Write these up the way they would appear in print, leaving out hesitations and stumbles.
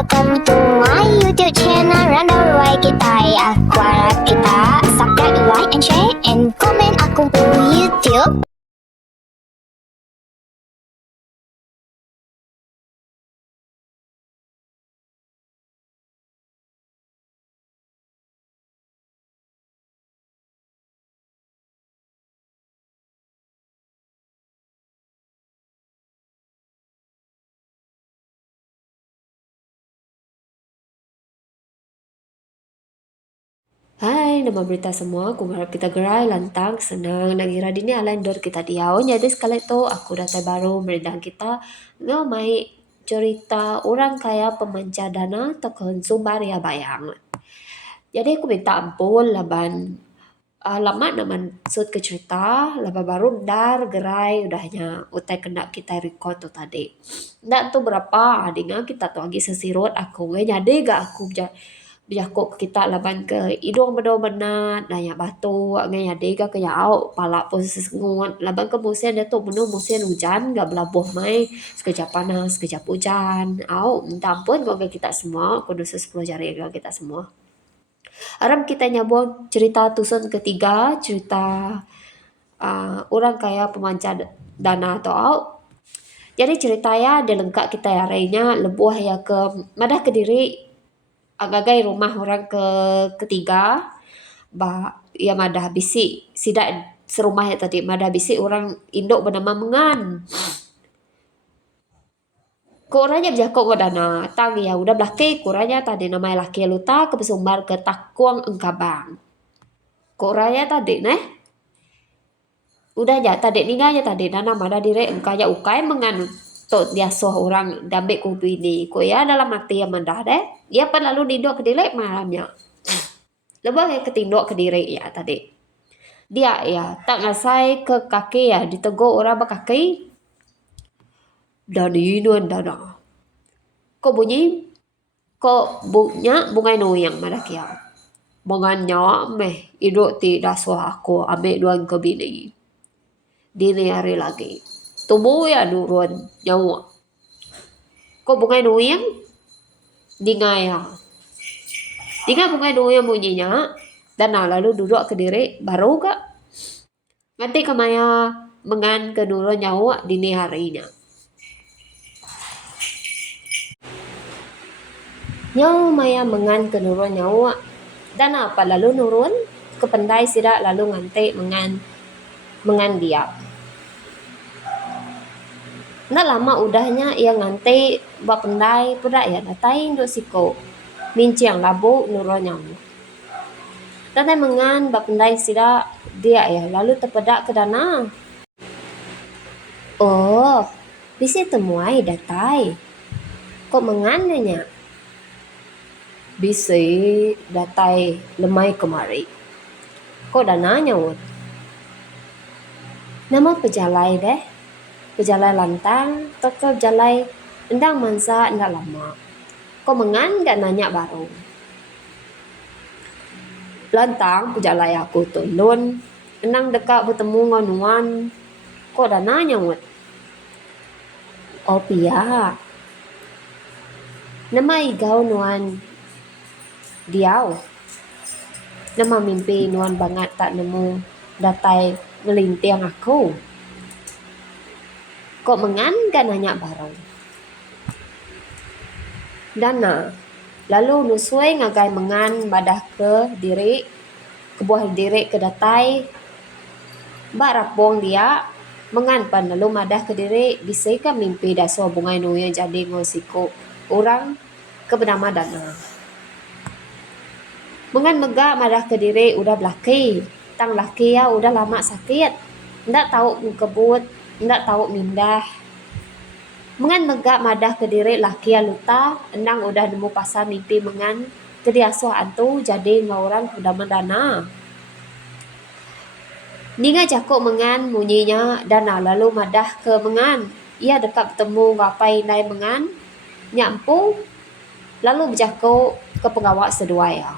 welcome to my YouTube channel Random Roy kita ya. Aku harap kita subscribe, like, and share, and comment aku di YouTube. Hai, nama berita semua. Aku harap kita gerai, lantang, senang. Nagira dini alain dor kita diau. Jadi sekali itu aku datang baru meredang kita ngamai cerita orang kaya pemanca dana tekun sumbar ya bayang. Jadi aku minta ampun laban lama naman sud ke cerita laba baru dar gerai udahnya utai kena kita record tu tadi. Ndak tu berapa adinga kita tu lagi sesirut aku jadi gak aku bijakok kita laban ke idong bedo benat naya batu ngaya dega ke yau pala pun sesengut laban ke musim dia tu menu musim hujan gak belabuh mai sekejap panas sekejap hujan au minta ampun kau kita semua kudu 10 jari kau kita semua. Aram kita nyambung cerita tusun ketiga cerita orang kaya pemancar dana atau au. Jadi ceritanya dia lengkap kita yarainya lebuh ya ke madah Kediri agagai rumah orang ketiga bah ya madah bisi sidak serumah ya tadi madah bisi orang induk bernama Mengan. Koranya berjakok ko dana tang ya udah belaki koranya tadi nama laki luta ke pesumbar ke takuang engkabang. Koranya tadi neh udah ya tadi ninganya tadi dana mana dire engkaya ukai mengan tot dia soh orang dambe kubu ini ko ya dalam arti yang mendah deh ya pan lalu didok kedilek malamnya lebah ya ketindok kediri ya tadi dia ya tak ngasai ke kaki ya ditegur orang berkaki dan inuan dana kok bunyi kok bungai no yang mana kia mengannya meh idok ti daso aku ambil duan ke bini dini hari lagi tubuh ya nurun nyawa kok bungai no yang dingaya Tiga bungai dua yang bunyinya dan lalu duduk ke diri baru gak nanti kemaya mengan ke dulu nyawa dini harinya. Nyawa maya mengan ke dulu nyawa dan apa lalu nurun ke pendai sidak lalu nganti mengan dia. Nah lama udahnya ia nganti bak pendai pudak ya datai induk siko minciang labu nurun nyawa. Datai mengan bak pendai sidak dia ya lalu terpedak ke dana. Oh, bisa temuai datai. Kok mengananya? Bisa datai lemai kemari. Kok dananya wot? Nama pejalai deh. Pejalai lantang, toko jalai endang mansa endak lama. Kok mengan gak nanya baru? Lantang pejalai aku tundun. Endang dekat bertemu ngonuan. Kok dananya wot? Oh pia. Nama igau nuan diau. Nama mimpi nuan banget tak nemu datai ngelintiang aku. Kok mengan gak nanya barang. Dana. Lalu nusui ngagai mengan badah ke diri. Ke buah diri ke datai. Bak rapong dia. Mengan pan lalu madah ke diri. Bisa ke mimpi daso bungai nuya jadi ngosiko. Orang ke bernama Dana. Mengan megak madah ke diri udah belaki. Tang laki ya udah lama sakit. Ndak tahu kebut, ndak tahu mindah. Mengan megak madah ke diri laki ya luta, endang udah nemu pasal mimpi mengan ke dia asuh antu jadi ngorang udah mendana. Ninga jakok mengan munyinya Dana lalu madah ke mengan. Ia dekat bertemu ngapai nai mengan. Nyampu lalu berjakok ke pengawak sedua ya.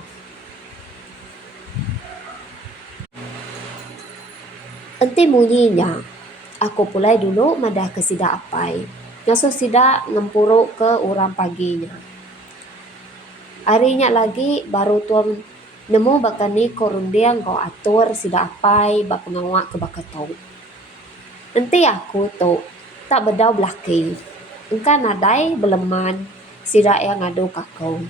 Enti munyinya, aku pulai dulu madah ke sida apai. Ngaso sida ngempuruk ke orang paginya. Arinya lagi baru tuan nemu bakani korundiang ko atur sida apai bak pengawak ke bakato. Nanti aku tu tak bedau belaki. Engka nadai beleman sida yang ngadu kakau.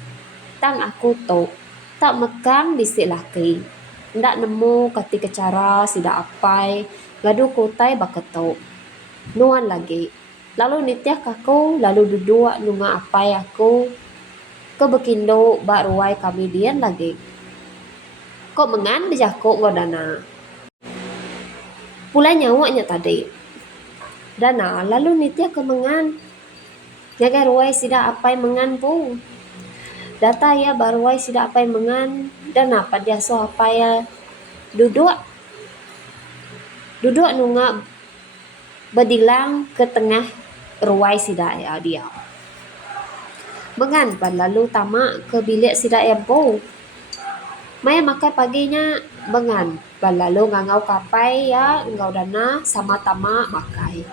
Tang aku tu tak mekang bisik laki. Ndak nemu kati kecara sida apai ngadu kutai bakato. Nuan lagi. Lalu nitiah kakau lalu duduk nunga apai aku ke bekindo bak ruai kami dian lagi. Kok mengan bejakuk ngodana. Pulai nyawaknya tadi. Dana lalu nitiah ke mengan. Jaga ruai sida apai mengan pun. Data ya baruai sida apai mengan dan apa dia so apai ya duduk nunga bedilang ke tengah ruai sida ya dia. Mengan pan lalu tamak ke bilik sida empo. Maya makai paginya mengan pan lalu ngangau kapai ya ngau dana sama tamak makai.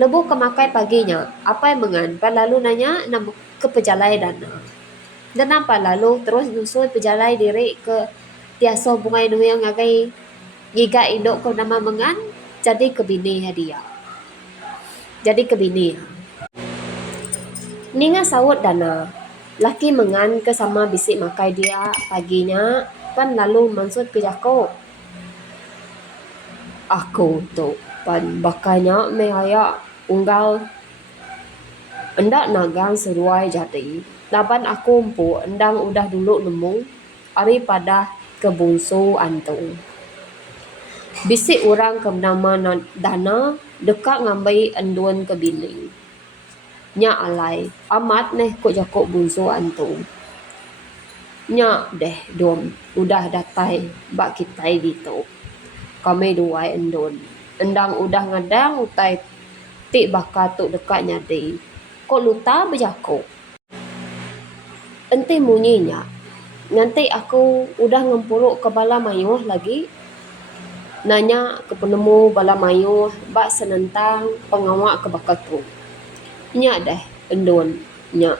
Lebu ke makai paginya apai mengan pan lalu nanya nam ke pejalai dana. Dan apa lalu terus nusul pejalai diri ke tiaso bungai nuyang ngagai giga indok ko nama mengan jadi kebini dia. Jadi kebini. Ninga sawut dana. Laki mengan ke sama bisik makai dia paginya pan lalu mansut ke jako. Aku tu pan bakanya mehaya unggal endak nagang seruai jadi. Laban aku empu endang udah dulu nemu ari pada kebungsu antung. Bisik orang ke nama dana dekat ngambai enduan ke bini. Nya alai amat neh kok jakok bungsu antung. Nya deh dom udah datai bak kitai gitu. Kami dua endun. Endang udah ngadang utai tik bakatuk dekat nyadi. Kok luta berjakok. Enti munyinya. Nanti aku udah ngempuruk ke bala mayuh lagi. Nanya ke penemu bala mayuh bak senentang pengawak ke bakatu. Nya deh endun. Nya.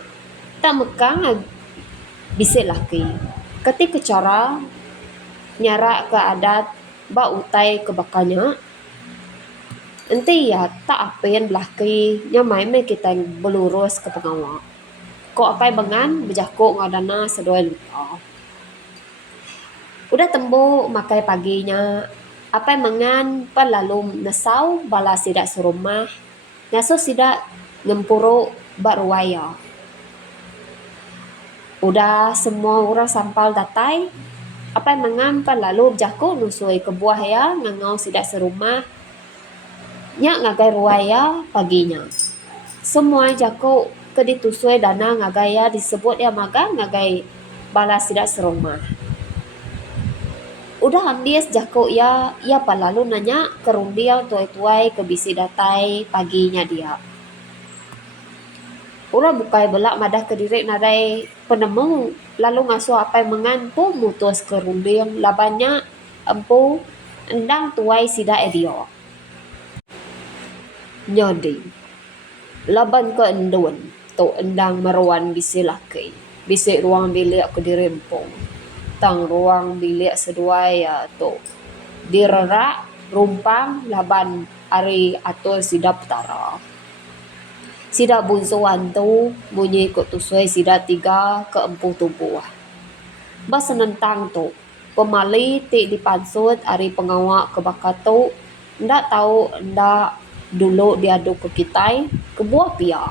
Tak mekang bisik laki. Ketika cara nyarak ke adat bak utai ke bakanya. Enti ya tak apain belaki. Nya mai kita belurus ke pengawak. Kok apai bengan berjakuk ngadana sedoi lupa. Udah tembuk makai paginya. Apai mengan pan lalu nesau bala sidak serumah. Ngaso sidak ngempuruk bak ruaya. Udah semua orang sampal datai. Apai mengan pan lalu berjakuk nusui ke buah ya ngangau sidak serumah. Nyak ngagai ruaya paginya. Semua jakuk ke ditusui dana ngagaya disebut ya maga ngagai bala sidak serumah. Udah ambil jakuk ya pan lalu nanya kerundiau tuai-tuai ke bisi datai paginya dia. Orang bukai belak madah ke diri nadai penemu lalu ngasuh apai mengan pun mutus kerundiang labanya empu endang tuai sidak dia. Nyadi. Laban ke endun tu endang meruan bisi laki. Bisi ruang bilik ke diri empung. Tang ruang bilik seduai ya tu. Direrak rumpang laban ari atul sidap tara. Sidak bunsuan tu bunyi ikut tusui sidak 3 ke 4 tubuh. Bas senentang tu pemali tik dipansut ari pengawak ke bakatu ndak tahu ndak dulu diaduk ke kitai ke buah pia.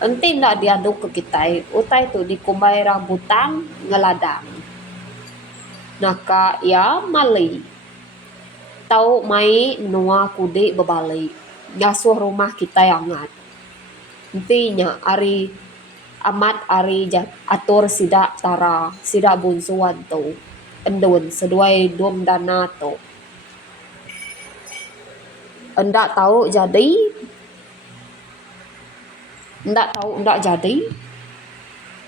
Enti ndak diaduk ke kitai utai tu dikumbai rambutan ngeladang. Naka ya mali. Tahu mai menua kudik berbalik. Ngasuh rumah kita yang angat. Intinya ari amat ari atur sidak tara, sidak bunsuan tu. Endun seduai dom dana tu. Endak tahu jadi. Endak tahu endak jadi.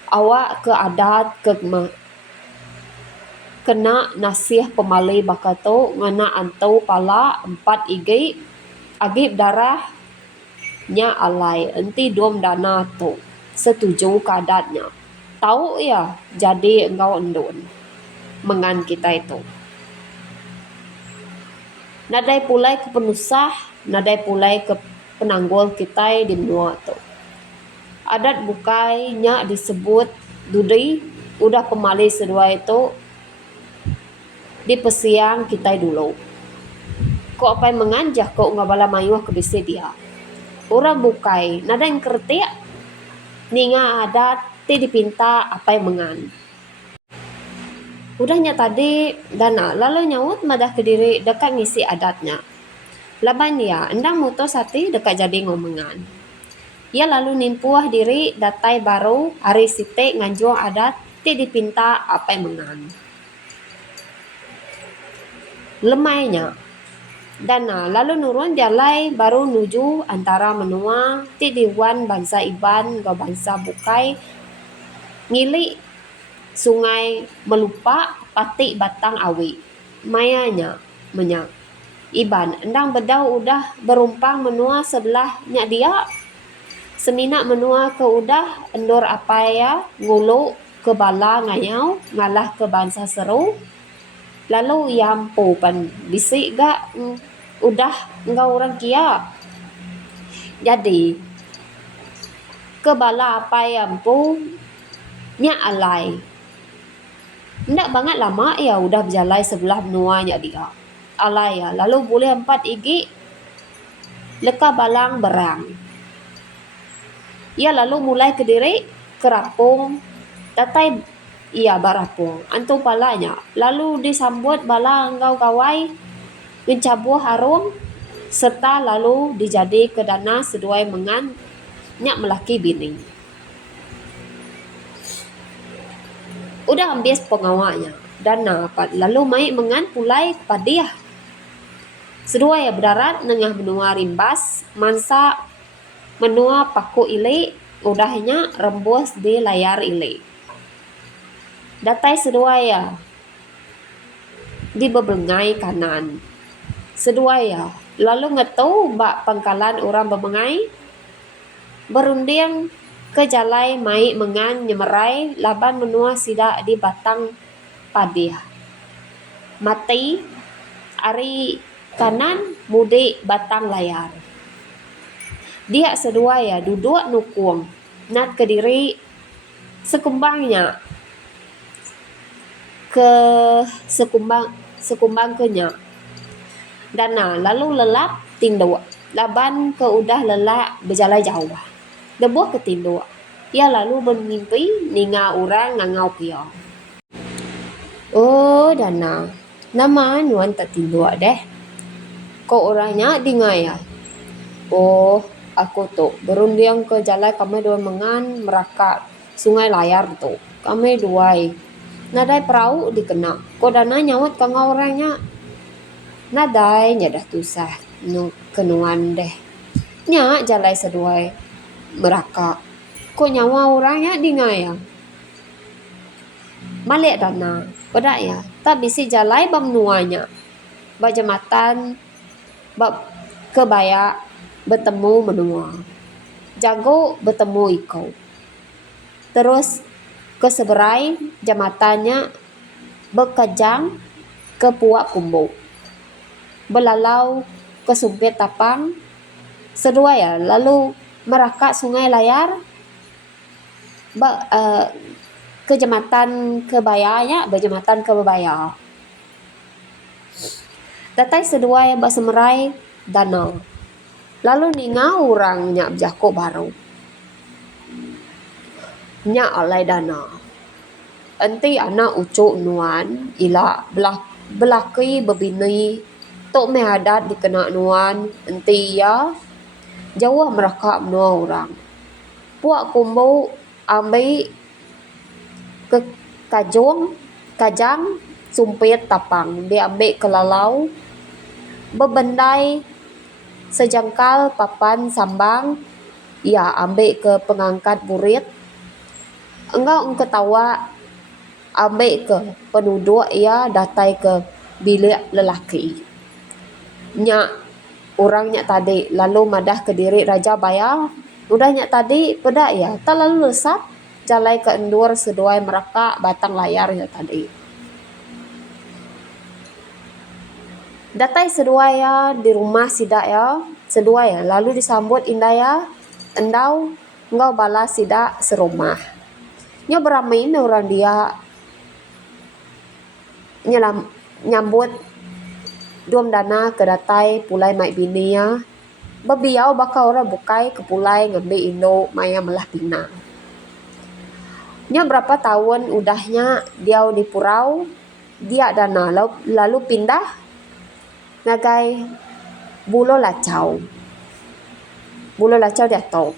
Awak ke adat ke kena nasih pemalai bakato ngana antau pala 4 igi agib darah nya alai enti dom dana tu setuju ke adatnya tahu ya jadi engkau endun mengan kita itu. Nadai pulai ke penusah, nadai pulai ke penanggul kita di menua tu. Adat bukainya disebut dudai udah pemali sedua itu di pesiang kita dulu. Kok apa yang menganjah kok ngabala mayuh ke bisi dia. Orang bukai nada yang kerti ninga adat ti dipinta apa yang mengan. Udahnya tadi dana lalu nyawut madah ke diri dekat ngisi adatnya. Laban ya endang mutus hati dekat jadi ngomongan. Ia lalu nimpuah diri datai baru hari site nganjuang adat ti dipinta apa yang mengan. Lemainya dana lalu nurun jalai baru nuju antara menua ti diwan bangsa Iban ke bangsa Bukai ngili sungai melupa pati batang awi. Mayanya menyak. Iban endang bedau udah berumpang menua sebelahnya dia. Semina menua ke udah endor apa ya ngulu ke bala ngayau ngalah ke bangsa seru. Lalu yampu pan bisik gak udah engkau orang kia. Jadi ke bala apa yampu nya alai. Ndak banget lama ya udah berjalai sebelah benuanya dia. Alai ya lalu boleh 4 igi leka balang berang. Ia lalu mulai ke diri kerapung tatai ia barapung antu palanya lalu disambut bala engkau kawai mencabuh harum serta lalu dijadi ke dana seduai mengan nyak melaki bini. Udah ambis pengawaknya dana lalu mai mengan pulai padiah. Seduai berdarat nengah benua rimbas mansa menua paku ile udahnya rembus di layar ile. Datai seduaya di bebengai kanan. Seduaya lalu ngetau bak pangkalan orang bebengai berunding ke jalai mai mengan nyemerai laban menua sidak di batang padiah. Mati ari kanan mudik batang layar. Dia seduaya duduk nukung nat ke diri sekumbangnya ke sekumbang kenya. Dana lalu lelap tinduk laban ke udah lelak berjalan jauh. Debuh ke tinduk. Ia lalu menimpi ninga orang ngangau kia. Oh dana nama nuan tak tinduk deh. Kok orangnya dingaya. Oh aku tu berunding ke jalan kami dua mengan merakat sungai layar tu. Kami duai. Nadai perahu dikena. Kok dana nyawat kangau orangnya. Nadai nyadah tusah kenuan deh. Nya jalai seduai meraka. Kok nyawa orangnya dingaya. Malik dana. Pada ya. Tak bisi jalai bam nuanya. Bajamatan bab kebaya bertemu menua. Jago bertemu ikau. Terus ke seberai jamatannya berkejang ke puak kumbu. Belalau ke sumpit tapang. Sedua ya lalu merakat sungai layar. Ke jematan kebayanya berjematan kebaya. Datai sedua yang bersemerai danau. Lalu ninga orang nyak berjakuk baru. Nyak alai dana. Enti anak ucuk nuan ila belaki berbini tok mehadat dikena nuan enti ya jauh merakak menua orang. Puak kumbu ambil ke kajang sumpit tapang diambil ke lalau bebendai sejangkal papan sambang ia ambil ke pengangkat burit engkau ketawa ambil ke penduduk ia datai ke bilik lelaki nyak orang nyak tadi lalu madah ke diri raja bayar udah nyak tadi pedak ya tak lalu lesap jalai ke endur seduai mereka batang layar ya tadi. Datai seduai ya di rumah sida ya, seduai ya, lalu disambut indah ya, endau engkau balas sida serumah. Nyo beramai orang dia nyambut duam dana ke datai pulai mai bini ya. Babiau bakal orang bukai ke pulai ngambil Indo maya melah Pinang. Nya berapa tahun udahnya dia di purau, dia dana lalu pindah ngagai Bulo Lacau. Bulo Lacau dia tahu.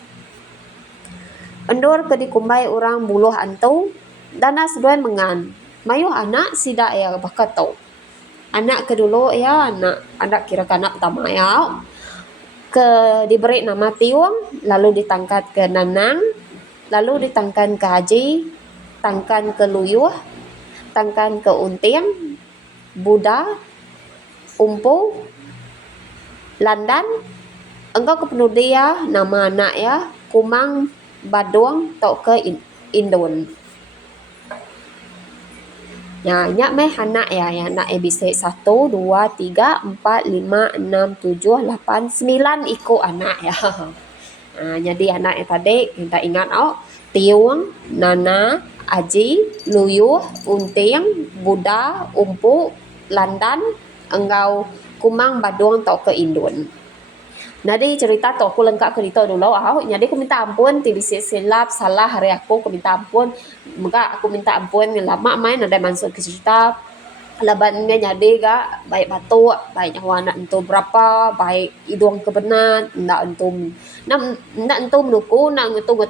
Endur ke dikumbai orang buluh antu, dana seduai mengan. Mayuh anak sida ya bakal tahu. Anak kedulu ya anak kira anak pertama ya. Diberi nama Tiung, lalu ditangkat ke Nanang, lalu ditangkan ke Haji, tangkan ke Luyuh, tangkan ke Unting, Buddha, Umpu, Landan, engkau ke penudia nama anak ya, Kumang, Badung, tok ke Indon. Ya, nyak meh anak ya, anak bisa 1, 2, 3, 4, 5, 6, 7, 8, 9 ikut anak ya. Jadi anak yang tadi kita ingat Tiung, Nana, Aji, Luyuh, Unting, Buddha, Umpu, Landan, engkau Kumang, Badung, tok ke Indon. Jadi cerita tu aku lengkap ke itu dulu. Jadi aku minta ampun tibi silap salah hari aku minta ampun. Maka aku minta ampun lama main ada masuk ke cerita labannya jadi ga baik batu baik nyawa nak entum berapa baik idung kebenan ndak entum ndak entum nuku nak ngetu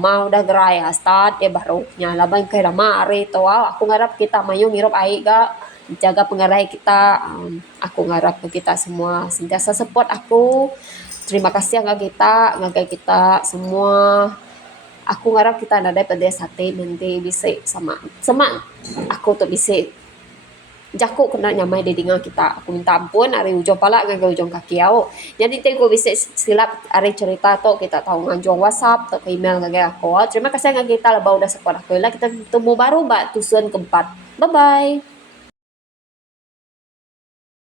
mau dah gerai start ya baru nya laban kai lama hari tu aku ngarap kita mayu ngirup air ga jaga pengarai kita. Aku ngarap ke kita semua sentiasa support aku. Terima kasih ngagai kita semua. Aku ngarap kita ada pada sate nanti bisa sama aku tu bisa jaku kena nyamai di dengan kita. Aku minta ampun hari ujung pala ngagai ujung kaki aku. Jadi aku bisa silap hari cerita tu kita tahu ngajung WhatsApp atau email ngagai aku. Terima kasih ngagai kita lah udah support aku. Lah kita temu baru tusuan keempat. Bye bye.